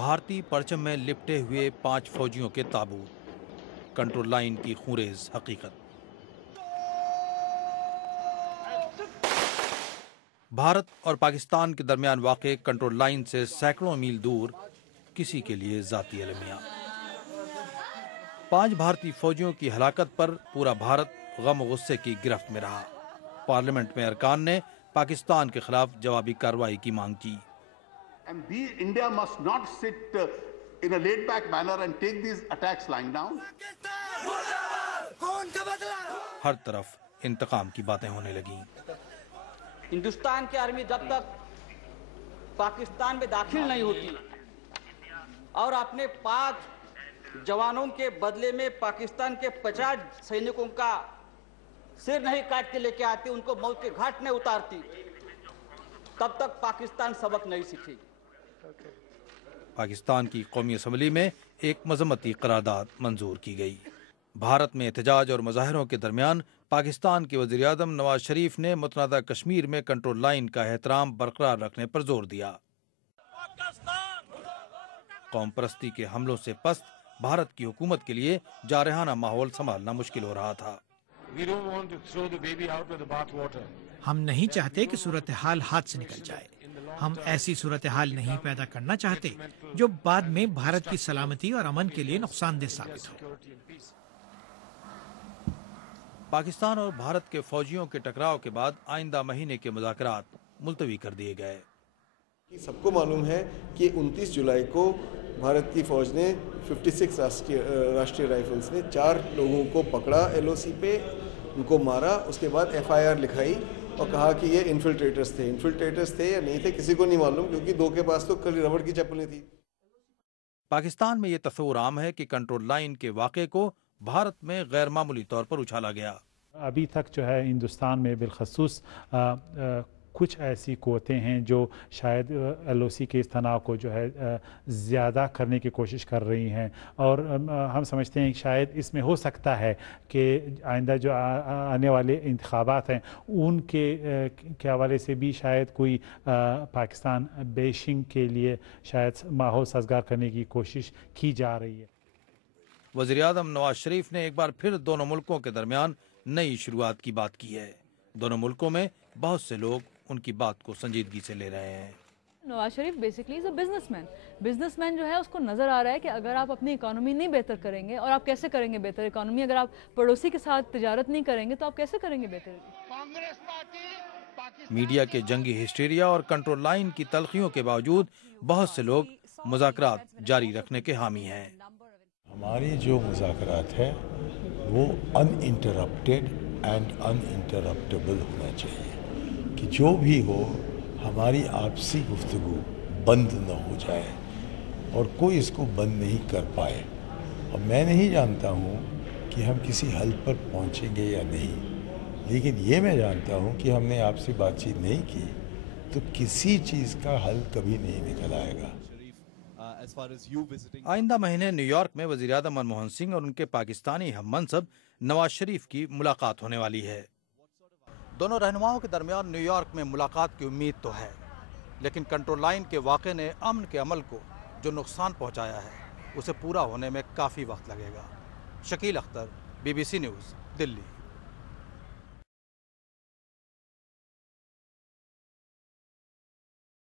بھارتی پرچم میں لپٹے ہوئے 5 فوجیوں کے تابوت، کنٹرول لائن کی خونریز حقیقت۔ بھارت اور پاکستان کے درمیان واقع کنٹرول لائن سے سینکڑوں میل دور کسی کے لیے ذاتی المیہ۔ 5 بھارتی فوجیوں کی ہلاکت پر پورا بھارت غم و غصے کی گرفت میں رہا۔ پارلیمنٹ میں ارکان نے پاکستان کے خلاف جوابی کارروائی کی مانگ کی۔ India must not sit in a laid-back manner and take these attacks lying down. ہر طرف انتقام کی باتیں ہونے لگیں۔ ہندوستان کی آرمی جب تک پاکستان میں داخل نہیں ہوتی اور اپنے 5 جوانوں کے بدلے میں پاکستان کے 50 سینکوں کا سر نہیں کاٹ کے لے کے آتی، ان کو موت کے گھاٹ نہیں اتارتی، تب تک پاکستان سبق نہیں سیکھے۔ پاکستان کی قومی اسمبلی میں ایک مذمتی قرارداد منظور کی گئی۔ بھارت میں احتجاج اور مظاہروں کے درمیان پاکستان کے وزیر اعظم نواز شریف نے متنازع کشمیر میں کنٹرول لائن کا احترام برقرار رکھنے پر زور دیا۔ قوم پرستی کے حملوں سے پس بھارت کی حکومت کے لیے جارحانہ ماحول سنبھالنا مشکل ہو رہا تھا۔ ہم نہیں چاہتے کہ صورتحال ہاتھ سے نکل جائے۔ ہم ایسی صورتحال نہیں پیدا کرنا چاہتے جو بعد میں بھارت کی سلامتی اور امن کے لیے نقصان دہ ثابت ہو۔ پاکستان اور بھارت کے فوجیوں کے ٹکراؤ کے بعد آئندہ مہینے کے مذاکرات ملتوی کر دیے گئے۔ سب کو معلوم ہے کہ 29 جولائی کو بھارت کی فوج نے 56 راشٹریہ رائفلز نے 4 لوگوں کو پکڑا LOC پہ، ان کو مارا، اس کے بعد FIR لکھائی اور کہا کہ یہ انفلٹریٹرز تھے یا نہیں تھے کسی کو نہیں معلوم، کیونکہ 2 کے پاس تو کلی ربڑ کی چپلیں تھی۔ پاکستان میں یہ تصور عام ہے کہ کنٹرول لائن کے واقعے کو بھارت میں غیر معمولی طور پر اچھالا گیا۔ ابھی تک جو ہے ہندوستان میں بالخصوص کچھ ایسی قوتیں ہیں جو شاید LOC کے اس تناؤ کو جو ہے زیادہ کرنے کی کوشش کر رہی ہیں، اور ہم سمجھتے ہیں کہ شاید اس میں ہو سکتا ہے کہ آئندہ جو آنے والے انتخابات ہیں ان کے حوالے سے بھی شاید کوئی پاکستان بیشنگ کے لیے شاید ماحول سازگار کرنے کی کوشش کی جا رہی ہے۔ وزیر اعظم نواز شریف نے ایک بار پھر دونوں ملکوں کے درمیان نئی شروعات کی بات کی ہے۔ دونوں ملکوں میں بہت سے لوگ ان کی بات کو سنجیدگی سے لے رہے ہیں۔ Nawaz Sharif basically is a business man جو ہے اس کو نظر آ رہا ہے کہ اگر آپ اپنی اکانومی نہیں بہتر کریں گے، اور آپ کیسے کریں گے بہتر اکانومی، اگر آپ پڑوسی کے ساتھ تجارت نہیں کریں گے تو آپ کیسے کریں گے بہتر؟ میڈیا کے جنگی ہسٹیریا اور کنٹرول لائن کی تلخیوں کے باوجود بہت سے لوگ مذاکرات جاری رکھنے کے حامی ہیں۔ ہماری جو مذاکرات ہے وہ ان انٹرپٹیڈ اینڈ ان انٹرپٹیبل ہونا چاہیے، کہ جو بھی ہو ہماری آپسی گفتگو بند نہ ہو جائے اور کوئی اس کو بند نہیں کر پائے۔ اور میں نہیں جانتا ہوں کہ ہم کسی حل پر پہنچیں گے یا نہیں، لیکن یہ میں جانتا ہوں کہ ہم نے آپ سے بات چیت نہیں کی تو کسی چیز کا حل کبھی نہیں نکل آئے گا۔ آئندہ مہینے نیو یارک میں وزیر اعظم منموہن سنگھ اور ان کے پاکستانی ہم منصب نواز شریف کی ملاقات ہونے والی ہے۔ دونوں رہنماؤں کے درمیان نیو یارک میں ملاقات کی امید تو ہے، لیکن کنٹرول لائن کے واقعے نے امن کے عمل کو جو نقصان پہنچایا ہے اسے پورا ہونے میں کافی وقت لگے گا۔ شکیل اختر، BBC نیوز، دلی۔